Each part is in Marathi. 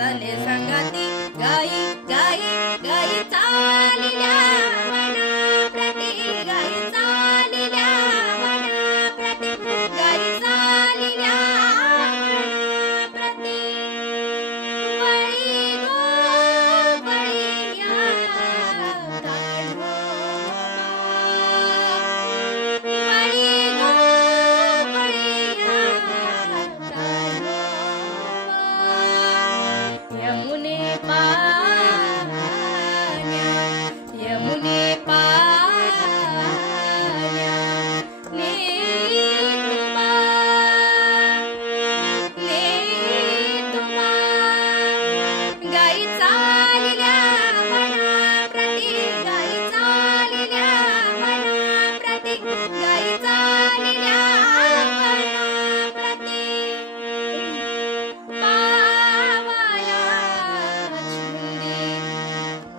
चाले संगाती गाई गाई गाई चालल्या वनाप्रती गाई चालल्या वनाप्रती गाई चालल्या वनाप्रती वळी गो वळी या गाढवा वळी गो वळी या गाढवा यमुने पाण्या यमुने पाण्या नेतुमा नेतुमा गाई चालल्या वनाप्रती गाई चालल्या वनाप्रती गाई चालल्या वनाप्रती पावाया छुंदी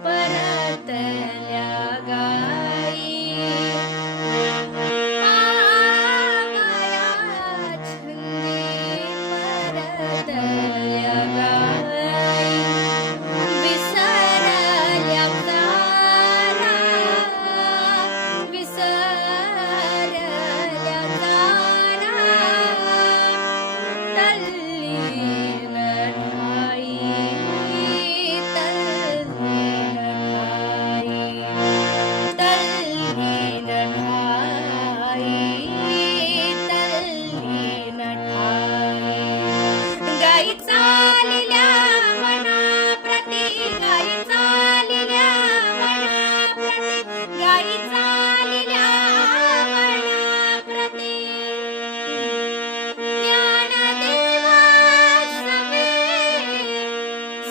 परतल्या गाई पावाया छुंदी परतल्या गाई विसरल्या तारा विसरल्या तारा तल्लीन ठाई तल्लीन ठाई तल्लीन ठाई तल्लीन ठाई गाई चालल्या वनाप्रती गाई चालल्या वनाप्रती गाई चालल्या वनाप्रती ज्ञानदेवा सवे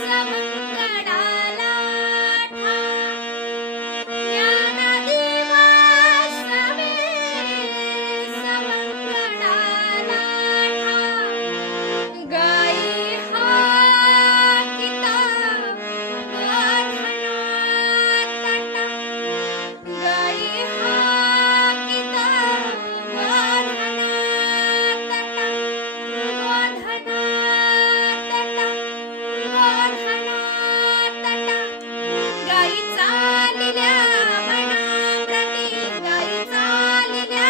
सवंगडाला ठा ज्ञानदेवा सवे सवंगडाला ठा गाई हाकिता गोधनात तटा गाई हाकिता गोधनात तटा गोधनात तटा गोधनात तटा गाई चालल्या वनाप्रती गाई चालल्या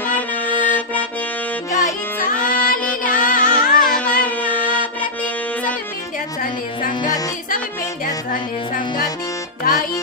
वनाप्रती गाई चालल्या वनाप्रती सब पेंड्या झाले संगाती सब पेंड्या झाले संगाती गाई